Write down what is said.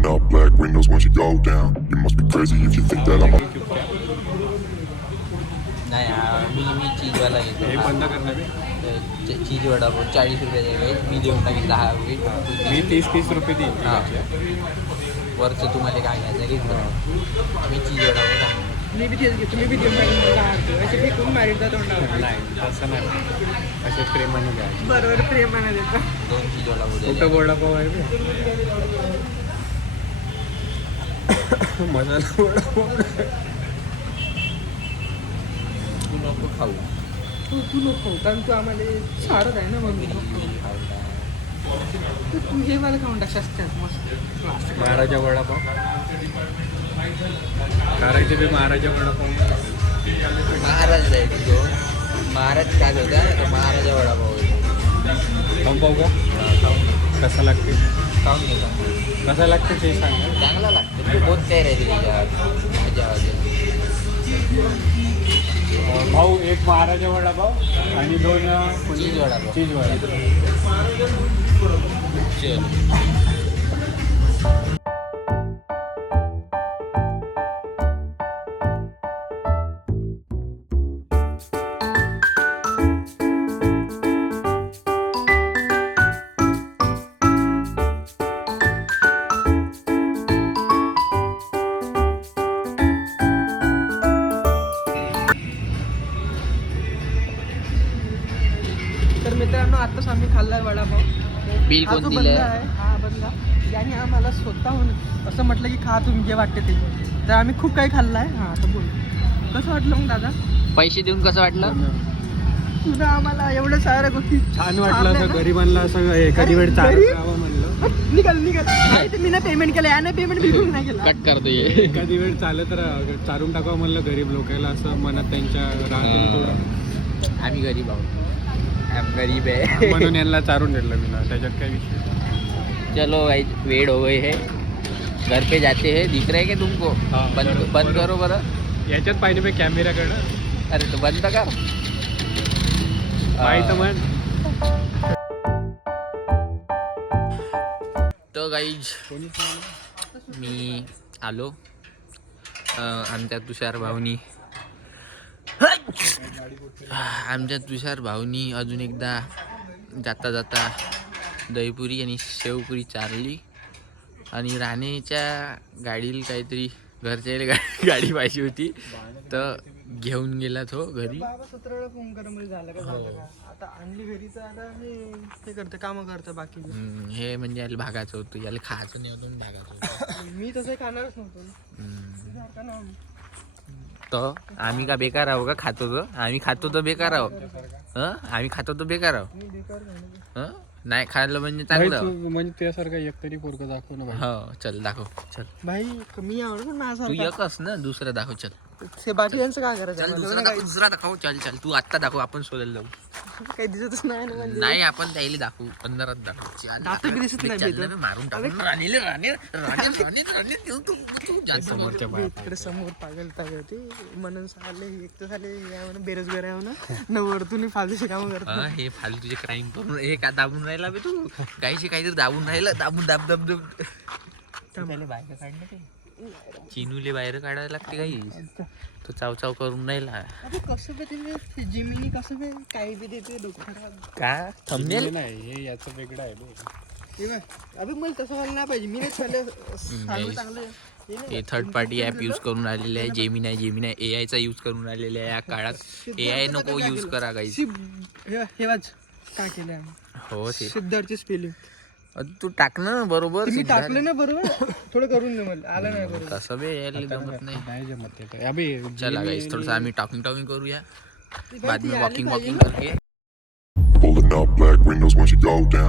Pulling up black windows once you go down. You must be crazy if you think that I'm नाही मी चीजवाला हे घेतो बंद करणार आहे. चीज वडापाव 40 रुपयाचा वेळ मी देऊन टाकेल 10 रुपये मी 30 रुपये देईन. हां वरचं तुम्हाला काय घ्यायचं घेतलं मी चीज वडापाव सांगतो. मी बी तेच घेतो, मी बी देऊन टाकेल असे फेकून मारित तोंडावर. नाही असं नाही, असे प्रेमाने घ्या. बरोबर प्रेमाने देतो. 2 चीज वडापाव कुठं दिले. वडापाव आहे बे? मसाला वडापाव. तू नको खाऊ तू नको कारण तू आम्हाला सारत आहे ना म्हणून. तर तू हे मला खाऊन टाक शास्त्रात मस्त. महाराजा वडापाव करायचे बी. महाराजा वडापाव महाराज आहे तो महाराज काय होता तो महाराजा वडापाव खाऊ का? कसा लागते? खाऊन घेतो कसा लागते ते सांगा. चांगला लागतो तू बहुत काय राहते त्याच्यात मजा भाऊ एक महाराजा वडापाव आणि 2 चीज वडापाव. चीज वडापाव. तर मित्रांनो आत्ताच आम्ही खाल्लाय वडापाव. बिल हा कोण जो दिलं बंदा आहे हा बंदा याने आम्हाला स्वतःहून असं म्हटलं की खा तुम्ही जे वाटते ते. तर आम्ही खूप काही खाल्लं आहे. हां तर बोल कसं वाटलं मग दादा पैसे देऊन कसं वाटलं? तुला आम्हाला एवढ्या साऱ्या गोष्टी छान वाटलं. असं सांगल्या गरिबांना असं एखादी वेळ चालत राहावं म्हणलं. ना? निघाल नाही तर मी ना पेमेंट केलं याने पेमेंट बिलकुल नाही केलं. कट करतो ये एखादी वेळ चालत चालून टाकावं म्हणलं गरीब लोकांना, असं मनात त्यांच्या राहते थोडं. आम्ही गरीब आहोत आम गरीब आहे म्हणून यांना चारून दिलं मी ना. त्याच्यात काय विषय. चलो भाई वेट हो गई है घर पे जाते हैं दिख रहा है क्या तुमको? हाँ, बंद बरोबर, बंद बरोबर. करो बरं. याच्यात पाहिजे मी कॅमेराकडं. अरे तो बंद कर माहित म्हण. तो गाईज मी आलो आमच्या तुषार भाऊनी अजून एकदा जाता जाता दहीपुरी आणि शेवपुरी चारली आणि राणेच्या गाडीला काहीतरी घरच्या गाडी पाहिजे होती तर घेऊन गेला तो घरी. बाबा 17 वेळा फोन करा म्हणजे झालं का झालं का. आता आणली घरी तर आता मी ते करते कामं करतं बाकी. हे म्हणजे याला भागायचं होतं याला खायचं नाही होतं भागायचं होतं. मी तसं खाणारच नव्हतो ना. सारखा ना आम्ही. तर आम्ही का बेकार आहो का खातो तर आम्ही खातो तर बेकार आहो. आम्ही खातो तर बेकार आहो. मी बेकार खाणं. नाही खाल्लं म्हणजे भाई, चांगलं. तू म्हणजे त्यासारखं एकतरी पोरकं दाखव ना भाई. हो चल दाखव चल भाई मी आवडतो ना तू एकच ना दुसरं दाखव चल ते बाकीच्यांचं काय करायचं चल मला? दुसरा दाखव चल चल तू आत्ता दाखव आपण शोधायला जाऊ. काही दिसतच नाही ना म्हणजे. नाही आपण त्याला दाखवू 15 दाखव चल. दातं बी दिसत नाही चल तिथं. ना, मारून टाकून राणे जास्त समोरच्या बाया. इकडे समोर पागल होती म्हणून आले एक तर झाले या म्हणून बेरोजगार आहे म्हणून न वरतून फालतूचे कामं करतो. हे फालतूचे क्राईम करून हे का दाबून राहिला बे तू काहीशी काहीतरी दाबून राहिलं दाबून दाब दाब दाब त्याला बाहेर काढलं ते चिनूले बाहेर काढायला लागते काही तो चाव चाव करून राहिला. अबे कसं बे ते जिमिनी कसं बे काही बी देते डोकं का थंबनेल नाही हे याचं वेगळं आहे बे. अबे मला तसं व्हायला नाही पाहिजे. मी नाही चांगलं चांगलं हे नाही. हे थर्ड पार्टी ॲप यूज करून राहिलेले आहे. जेमिनाय AI चा यूज करून राहिलेले आहे या काळात. AI नको यूज करा काही. हे वाच काय केलं आम्ही हो ते सिद्धार्थची स्पेलिंग तू टाक ना बरोबर. मी टाकलं ना बरोबर थोडं करून दे मला आलं नाही बरोबर. तसं बे यायला जमत नाही. नाही जमत ते काय. अबे चला गाईस थोडंसं आम्ही टॉकिंग करूया बाद में वॉकिंग करके. pulling up black windows once you go down.